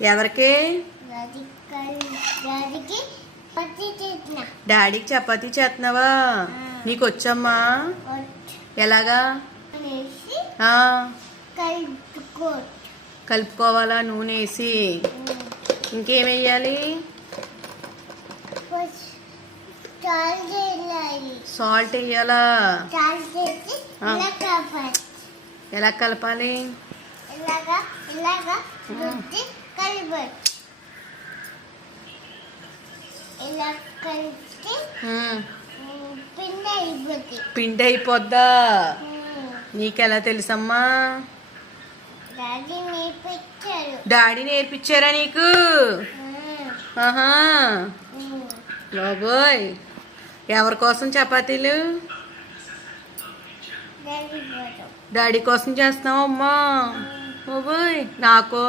ఎవరికి? డాడీకి చపాతీ చేస్తున్నావా? నీకు వచ్చమ్మా? ఎలాగా? కలుపుకోవాలా నూనె వేసి? ఇంకేం వేయాలి? సాల్ట్ వేయాలా? ఎలా కలపాలి? పిండి అయిపోద్దా? నీకెలా తెలుసమ్మా? డాడీ నేర్పించారా నీకు? ఆహా బాబోయ్, ఎవరి కోసం చపాతీలు? డాడీ కోసం చేస్తున్నావు అమ్మా? బాబోయ్, నాకు